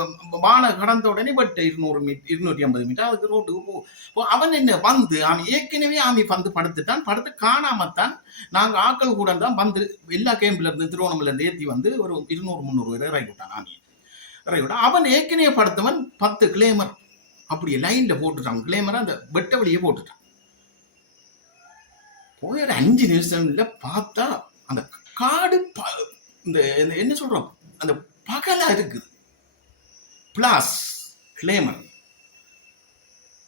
வானை கடந்த உடனே பட் 250 மீட்டர் அதுக்கு ரோட்டுக்கு போ அவன் என்ன வந்து அவன் ஏற்கனவே பந்து படுத்து காணாமத்தான் நாங்க ஆக்கள் கூட தான் வந்து எல்லா கேம்ப்ல இருந்து திருவோணம்ல இருந்து ஏற்றி வந்து ஒரு 200-300 பேர் இறக்கி விட்டான் அவன் ஏற்கனவே படுத்தவன் 10 கிளேமர் அப்படியே லைன்ல போட்டுட்டான் கிளேமரை அந்த வெட்ட வழியே போட்டுட்டான் போய் ஒரு 5 நிமிஷம்ல பார்த்தா அந்த காடு இந்த என்ன சொல்றோம் அந்த பகலா இருக்குது பிளாஸ் கிளேமர்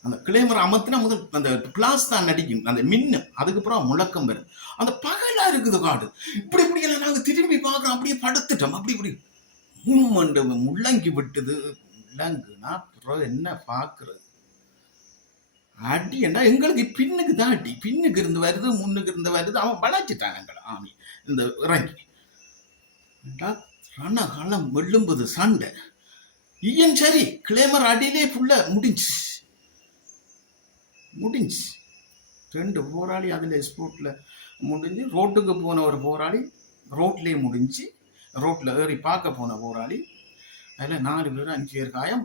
அந்த கிளேமர் அமர்த்தினா முதல் அந்த பிளாஸ் தான் நடிக்கும் அந்த மின்னு அதுக்கப்புறம் முழக்கம் வரும் அந்த பகலா இருக்குது காடு இப்படி எல்லாம் நாங்க திரும்பி பார்க்கிறோம் அப்படியே படுத்துட்டோம் அப்படி மூமெண்ட் முள்ளங்கி விட்டுது முள்ளங்குனா அப்புறம் என்ன பாக்குறது அடி என்ன எங்களுக்கு பின்னுக்கு தான் அடி பின்னுக்கு இருந்து வருது முன்னுக்கு இருந்து வருது அவன் வளைச்சிட்டான் எங்களை ஆமி இந்த இறங்கி ரணகாலம் வெள்ளும்புது சண்டை ஈயன் சரி கிளேமர் அடியிலே ஃபுல்லா முடிஞ்சு 2 போராளி அதுல ஸ்போர்ட்ல முடிஞ்சு ரோட்டுக்கு போன ஒரு போராளி ரோட்லயே முடிஞ்சு ரோட்ல ஏறி பார்க்க போன போராளி அதில் 4 பேர் 5 பேர் காயம்.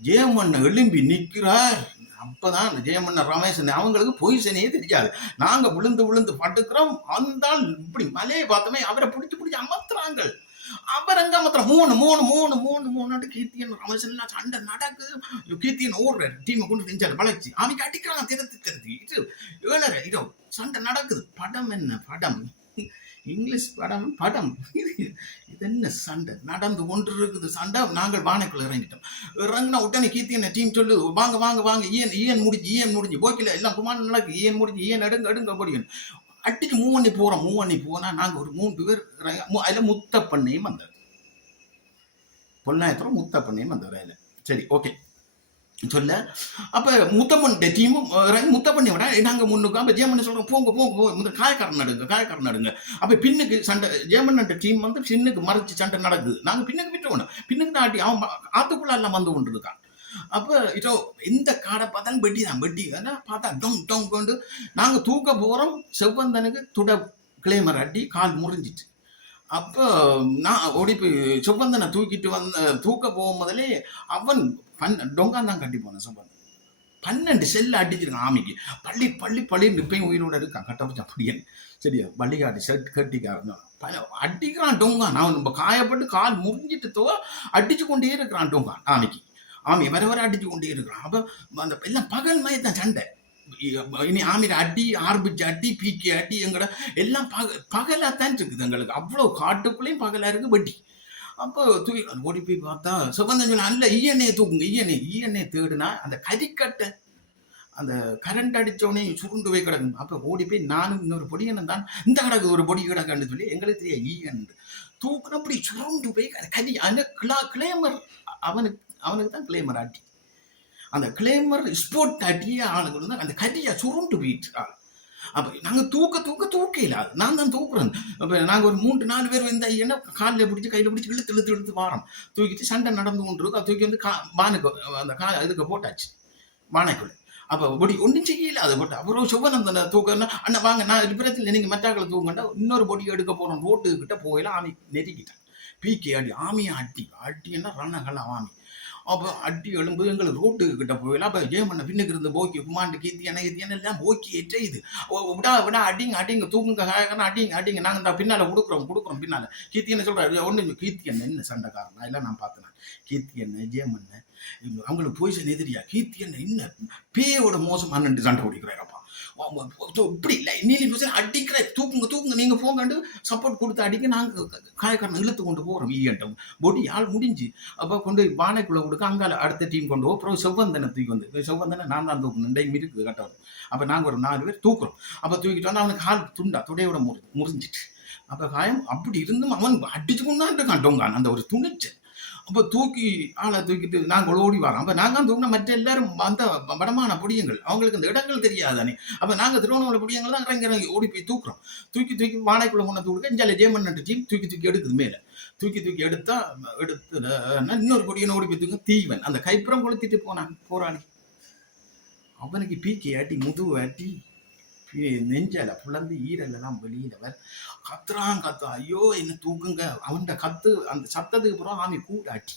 ஜெயமண்ண எழும்பி நிற்கிறார். அப்பதான் ஜெயமண்ண ரமேசன் அவங்களுக்கு பொசிஷனே தெரியாது. நாங்க விழுந்து விழுந்து பட்டுக்கிறோம். அந்த இப்படி மலையை பார்த்தோமே அவரை பிடிச்சி அமர்த்துறாங்க. அவர் அங்க மாத்திரம் 3 கீர்த்தியன் ரமேசன் எல்லாம் சண்டை நடக்குது. கீர்த்தியன் ஓடுற டீமை கொண்டு நெஞ்சால வளைச்சு அவங்க அடிக்கிறாங்க. திறத்தி இது 7:30 இதோ சண்டை நடக்குது. படம் என்ன படம், இங்கிலீஷ் படம் இது என்ன சண்டை நடந்து கொண்டு இருக்குது. சண்டை நாங்கள் வானைக்குள்ள இறங்கினா உடனே கீர்த்தியன் டீம் சொல்லு வாங்க வாங்க வாங்க ஈயன் முடிஞ்சு போக்கில எல்லாம் குமாரம் நடக்கு. ஈயன் முடிஞ்சு எடுங்க முடியும் அட்டிக்கு மூவ் பண்ணி போனா நாங்க ஒரு 3 பேர். அதுல முத்தப்பண்ணையும் வந்தார். பொன்னாயத்தோட முத்தப்பண்ணையும் வந்தார் அதுல. சரி ஓகே சொல்ல. அப்ப முத்தப்பன் டீமும் முத்தப்பண்ணி விட நாங்க முன்னுக்கு. அப்ப ஜெயமன் சொல்றோம் போங்க காயக்காரன் நடுங்க. அப்ப பின்னுக்கு சண்டை ஜெயமன் டீம் வந்து பின்னுக்கு மறைச்சு சண்டை நடக்குது. நாங்க பின்னுக்கு விட்டுவோம். பின்னுக்கு ஆட்டி அவன் ஆத்துக்குள்ள எல்லாம் வந்து கொண்டு இருக்கான். அப்ப இதோ இந்த காடை பார்த்தாலும் வெட்டி பார்த்தா டொங் கொண்டு நாங்க தூக்க போறோம். செவ்வந்தனுக்கு துட கிளேமர் அடி கால் முறிஞ்சிட்டு. அப்போ நான் ஓடி போய் செவ்வந்தனை தூக்க போகும் முதலே அவன் டொங்கான் தான் கட்டி போனேன். செவ்வந்தன் 12 செல்ல அடிச்சிருக்கான் ஆமிக்கு. பள்ளி இப்பயும் உயிரோட இருக்கான். கட்டப்பச்சு அப்படியே சரியா வள்ளிக்காட்டி செட் கட்டிக்காரன் அடிக்கிறான் டொங்கான். அவன் நம்ம காயப்பட்டு கால் முறிஞ்சிட்டு அடிச்சு கொண்டே இருக்கிறான் டொங்கான் ஆமிக்கு. ஆமி வர அடிச்சு கொண்டே இருக்கிறான். அப்ப அந்த எல்லாம் பகல் மயத்தான் சண்டை. இனி ஆமிர அடி ஆர்பிச்சு அடி பீக்கி அடி எங்கட எல்லாம் பகலாத்தான் இருக்குது. எங்களுக்கு அவ்வளவு காட்டுக்குள்ளேயும் பகலா இருக்கு வெட்டி. அப்போ ஓடி போய் பார்த்தா சுகந்தன் அல்ல ஈயனே தூக்குங்க ஈயனே தேடுனா அந்த கறிக்கட்டை அந்த கரண்ட் அடிச்சோடனே சுருண்டு போய் கிடக்கும். அப்போ ஓடி போய் நானும் இன்னொரு பொடியனும் தான் இந்த கிடக்கு ஒரு பொடி கிடக்குன்னு சொல்லி எங்களுக்கு தெரிய ஈயன் தூக்குன அப்படி சுருண்டு போய் கறி அந்த கிளேமர் அவனுக்கு தான் கிளேமர் ஆட்டி. அந்த கிளேமர் ஸ்போர்ட் ஆட்டிய ஆளுங்க வந்து அந்த கரியா சுருண்டு போயிட்டு. அப்ப நாங்க தூக்க இல்லாது. நான் தான் தூக்குறேன். அப்ப நாங்க ஒரு 3-4 பேர் வந்து என்ன காலில் பிடிச்சி கையில பிடிச்சி இழுத்து வாரம் தூக்கிட்டு சண்டை நடந்து கொண்டு இருக்கும். தூக்கி வந்து பானுக்கு அந்த இதுக்கு போட்டாச்சு வானைக்குள்ள. அப்ப பொடி ஒன்றும் செய்யல. அதை போட்டு அப்புறம் சுபநந்தனை தூக்கன்னா அண்ணா வாங்க நான் இருக்கிறதுல நீங்க மெட்டாக்களை தூக்கண்டா இன்னொரு பொடி எடுக்க போறோம். ரோட்டு கிட்ட போயெல்லாம் ஆமி நெருக்கிட்டான். பீக்கே ஆமியை அட்டின்னா ரணங்கள் ஆமி. அப்போ அடி எழும்போது எங்களுக்கு ரோட்டு கிட்ட போயிடலாம். அப்போ ஜெயமண்ண பின்னுக்கு இருந்து போக்கி குமாண்டு கீர்த்தியான எல்லாம் போக்கி ஏற்ற இது விடா அடிங்க தூக்குங்க அடிங்க நாங்கள் இந்த பின்னால கொடுக்குறோம் பின்னால. கீர்த்தியனை சொல்றாரு ஒன்று கீர்த்தியன் என்ன சண்டைக்காரன் எல்லாம் நான் பார்த்தேன். கீர்த்தியன் ஜெயமண்ண அவங்களுக்கு பொசிஷன் எதிரியா. கீர்த்தியன் என்ன பேயோட மோசமான சண்டை ஓடிக்கிறாரப்பா. இப்படி இல்லை நீ அடிக்கிற தூக்குங்க நீங்க போங்கண்டு சப்போர்ட் கொடுத்து அடிக்க நாங்க காயக்காரன் இழுத்து கொண்டு போறோம். ஈயட்டம் பொடி ஆள் முடிஞ்சு அப்ப கொண்டு வானைக்குள்ள கொடுக்க அங்கால அடுத்த டீம் கொண்டு அப்புறம் செவ்வந்தனை தூக்கி வந்து செவ்வந்தனை நான் தான் தூக்கணும் இன்றைக்கு இருக்குது கட்டவர். அப்ப நாங்க ஒரு 4 பேர் தூக்குறோம். அப்ப தூக்கிட்டு வந்து அவனுக்கு கால் துடையோட முறிஞ்சிட்டு. அப்ப காயம் அப்படி இருந்தும் அவன் அடிச்சு கொண்டான் இருக்கான் டொங்கான் அந்த ஒரு துணிச்சல். அப்போ ஆளை தூக்கிட்டு நாங்கள் ஓடி வரோம். அப்போ நாங்கள் தூக்கினா மற்ற எல்லாரும் அந்த வடமான பொடியங்கள் அவங்களுக்கு அந்த இடங்கள் தெரியாதானே. அப்போ நாங்கள் திருவண்ணாமலை பொடியங்கள் தான் இறங்கி ஓடி போய் தூக்கி வானைக்குள்ள கொண்டு தூக்க இஞ்சால ஜெயமன் டீம் தூக்கி எடுக்குது. மேலே தூக்கி எடுத்தா இன்னொரு பொடியனை ஓடி போய் தூக்க தீவன் அந்த கைப்புறம் கொளுத்திட்டு போனான் போராளி. அவனுக்கு பீக்கி ஆட்டி முதுகு ஆட்டி நெஞ்சால புலந்து ஈரலாம் வெளியிலவர் கத்துறான். ஐயோ என்ன தூக்குங்க அவன் கத்து அந்த சத்தத்துக்கு அப்புறம் ஆமி கூடாட்டி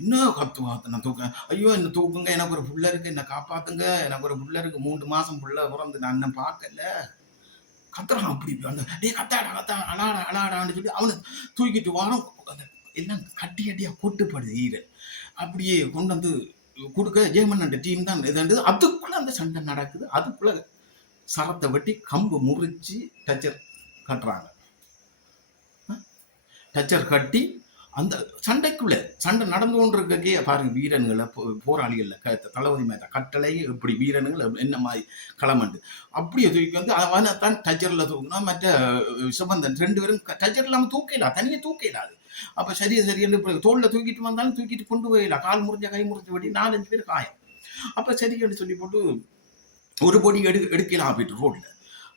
இன்னும் கத்துவான் தூக்க. ஐயோ என்ன தூக்குங்க எனக்கு ஒரு புள்ள இருக்கு என்ன காப்பாத்துங்க எனக்கு ஒரு புள்ள இருக்கு 3 மாசம் புள்ள பிறந்து நான் இன்னும் பார்க்கல கத்துறான். அப்படி அந்த கத்தாடா அலாடான்னு சொல்லி அவனை தூக்கிட்டு வாரம் எல்லாம் கட்டியா கொட்டுப்படுது ஈரல். அப்படியே கொண்டு வந்து கொடுக்க ஜெயமன் டீம் தான் இது. அதுக்குள்ள அந்த சண்டை நடக்குது. அதுக்குள்ள சரத்தை வெட்டி கம்பு முறிச்சு டச்சர் கட்டுறாங்க. டச்சர் கட்டி அந்த சண்டைக்குள்ள சண்டை நடந்து கொண்டு இருக்கே பாருங்க. வீரன்களை போராளிகள்ல தளபதி மேல கட்டளை இப்படி வீரன்கள் என்ன மாதிரி களமண்டு அப்படியே தூக்கி வந்து அவனைத்தான் டச்சர்ல தூக்கினா. மற்ற சுபந்தன் 2 பேரும் டச்சர் இல்லாம தூக்கலாம் தனியே தூக்கலாது. அப்ப சரியென்று தோல்ல தூக்கிட்டு வந்தாலும் தூக்கிட்டு கொண்டு போயிடலாம். கால் முறிஞ்ச கை முறிஞ்ச வெட்டி 4-5 பேர் காயம். அப்ப சரியென்று சொல்லி போட்டு ஒரு பொடி எடுக்கலாம் போயிட்டு ரோட்ல.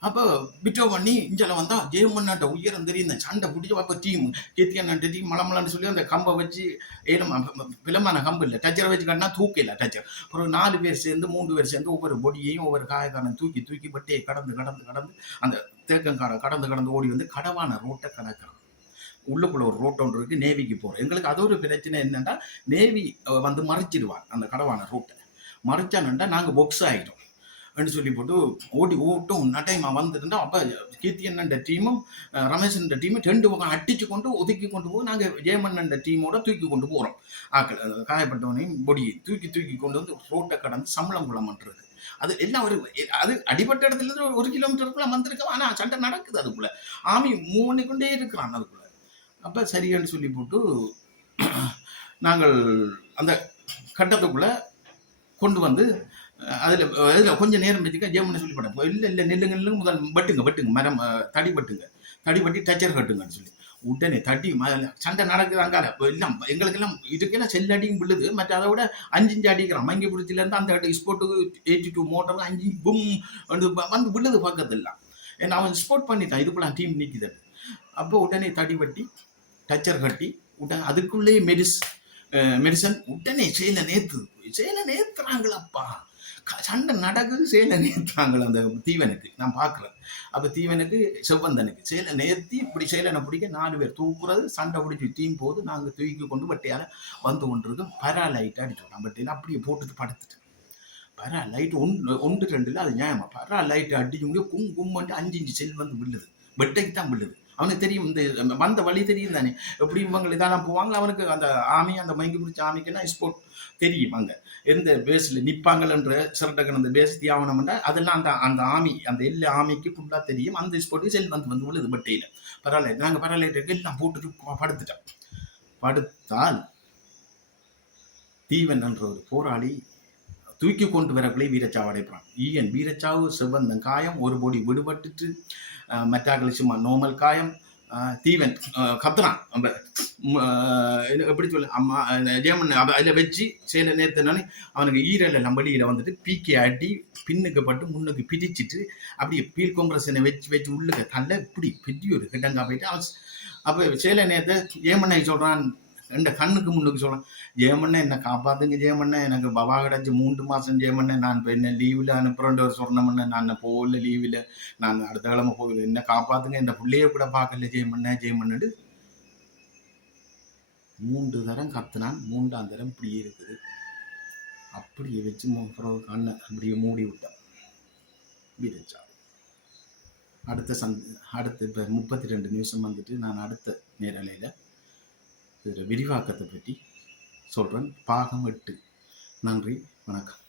அப்போ விட்டோ பண்ணி இஞ்சால வந்தா ஜெயமண்ணாட்ட உயரம் தெரியும். இந்த சண்டை பிடிச்சி அப்போ டீம் கீர்த்தியண்ணாட்ட டீம் மலமலான்னு சொல்லி அந்த கம்பை வச்சு பிளமான கம்பு இல்லை டச்சரை வச்சு கட்டினா தூக்கல டச்சர். அப்புறம் 4 பேர் சேர்ந்து 3 பேர் சேர்ந்து ஒவ்வொரு பொடியையும் ஒவ்வொரு காயக்காரன் தூக்கி பட்டே கடந்து அந்த தேக்கங்காரை கடந்து ஓடி வந்து கடவான ரோட்டை கடக்கிறான். உள்ளுக்குள்ள ஒரு ரோட் ஒன்று இருக்குது நேவிக்கு போகிறோம். எங்களுக்கு அது ஒரு பிரச்சனை என்னென்னா நேவி வந்து மறைச்சிடுவான் அந்த கடவான ரூட்டை. மறைச்சானுண்டா நாங்கள் பொக்ஸ் ஆகிட்டோம் சொல்லி போட்டு ஓட்டும் நடைமா வந்துருந்தா. அப்போ கீர்த்தியண்ணன் டீமும் ரமேஷன் டீமும் 2 பக்கம் அடிச்சு கொண்டு ஒதுக்கி கொண்டு போய் நாங்கள் ஜெயமன்னன் டீமோட தூக்கி கொண்டு போகிறோம். காயப்பட்டவனையும் பொடியை தூக்கி கொண்டு வந்து ரோட்டை கடந்து சம்பளங்குளம் பண்ணுறது. அது எல்லாம் அது அடிப்பட்ட இடத்துல இருந்து 1 கிலோமீட்டருக்குள்ள வந்திருக்கோம். ஆனால் சண்டை நடக்குது அதுக்குள்ள. ஆமி மூவ் பண்ணிக்கொண்டே இருக்கிறான் அதுக்குள்ள. அப்போ சரியான்னு சொல்லி போட்டு நாங்கள் அந்த கட்டத்துக்குள்ள கொண்டு வந்து அதில் கொஞ்சம் நேரம் வச்சுக்க ஜெயமனை சொல்லி போட்டேன். இல்லை நெல்லுங்க முதல் வெட்டுங்க மரம் தடி வெட்டி டச்சர் கட்டுங்கன்னு சொல்லி உடனே தடி சண்டை நடக்குது அங்கால எல்லாம் எங்களுக்கெல்லாம் இதுக்கெல்லாம் செல்லடியும் விழுது. மற்ற அதை விட 5 அடிக்கிறான் மங்கிபுரத்திலேருந்து அந்த ஸ்போர்ட்டுக்கு 82 மோட்டர் 5 பும் வந்து விழுது பக்கத்துலாம். ஏன்னா அவன் ஸ்போர்ட் பண்ணிட்டான் இதுக்குள்ள டீம் நிற்குது. அப்போ உடனே தடி வெட்டி டச்சர் கட்டி உடனே அதுக்குள்ளேயே மெடிசன் உடனே செயலை நேத்துறாங்களப்பா. சண்டை நடக்குது செயலை நேர்த்தாங்கள அந்த தீவனுக்கு நான் பார்க்குறேன். அப்போ தீவனுக்கு செவ்வந்தனுக்கு செயலை நேர்த்தி இப்படி செயலனை பிடிக்க 4 பேர் தூக்குறது சண்டை பிடிச்சி தீம் போது நாங்கள் தூக்கி கொண்டு வட்டியால் வந்து கொண்டிருக்கோம். பராலைட்டு அடிச்சோம். வட்டியில் அப்படியே போட்டுட்டு படுத்துட்டு பராலைட்டு 1 2 அது நியாயமா பராலைட்டு அடிச்சு முடியும் கும்பண்டு 5 இன்ச்சு செல் வந்து விழுது. வெட்டைக்கு தான் விழுது. அவனுக்கு தெரியும் இந்த வந்த வழி தெரியும் தானே எப்படி இவங்க இதெல்லாம் போவாங்க. அவனுக்கு அந்த ஆமி அந்த மயங்கி பிடிச்ச ஆமிக்குன்னா ஸ்போர்ட் தெரியும். அங்கே எந்த பேஸில் நிற்பாங்கன்ற சிரட்டக்கன் அந்த பேஸ் தியாவனம்னா அதெல்லாம் அந்த ஆமி அந்த எல்லா ஆமிக்கு ஃபுல்லாக தெரியும். அந்த ஸ்போர்ட்டுக்கு செல் வந்து விழுது வெட்டையில். பரவாயில்ல நாங்கள் பரவாயில்ல எல்லாம் போட்டுட்டு படுத்துட்டோம். படுத்தால் தீவன் என்ற ஒரு போராளி தூக்கி கொண்டு வரக்குள்ளே வீரச்சாவு அடைப்பான். வீரச்சாவு செவ்வந்தன் காயம் ஒரு பொடி விடுபட்டுட்டு மற்றாக்கள் சும்மா நோமல் காயம். தீவன் கத்துறான். நம்ம எப்படி சொல்ல அம்மா ஜெயமன் அதில் வச்சு சேலை நேர்த்தனாலே அவனுக்கு ஈரலை நம்படியில் வந்துட்டு பீக்கி அடி பின்னுக்கு பட்டு முன்னுக்கு பிரிச்சுட்டு அப்படியே பீல் காங்கிரஸனை வச்சு உள்ளுக்க தள்ள இப்படி பெரிய ஒரு கிட்டங்கா போயிட்டு அவன். அப்போ சேலை நேர்த்த ஜெயமண்ணை சொல்கிறான் எந்த கண்ணுக்கு முன்னுக்கு சொல்கிறேன் ஜெயமண்ணை என்னை காப்பாற்றுங்க ஜெயமண்ணை எனக்கு பவா கிடச்சி 3 மாதம் ஜெயமண்ணை நான் இப்போ என்ன லீவில் அனுப்புகிறேன் ஒரு சொன்னமண்ணை நான் போகல லீவில் நான் அடுத்த கிழமை போகல என்ன காப்பாற்றுங்க இந்த பிள்ளைய கூட பார்க்கல ஜெயமண்ணு 3 தரம் கத்துனான். 3ஆம் தரம் இப்படியே இருக்குது. அப்படியே வச்சு பிறகு கண்ணை அப்படியே மூடி விட்டான் வீரச்சா. அடுத்த இப்போ 32 நிமிஷம் வந்துட்டு நான் அடுத்த நேரலையில் விரிவாக்கத்தை பற்றி சொல்கிறேன். பாகம் 8. நன்றி, வணக்கம்.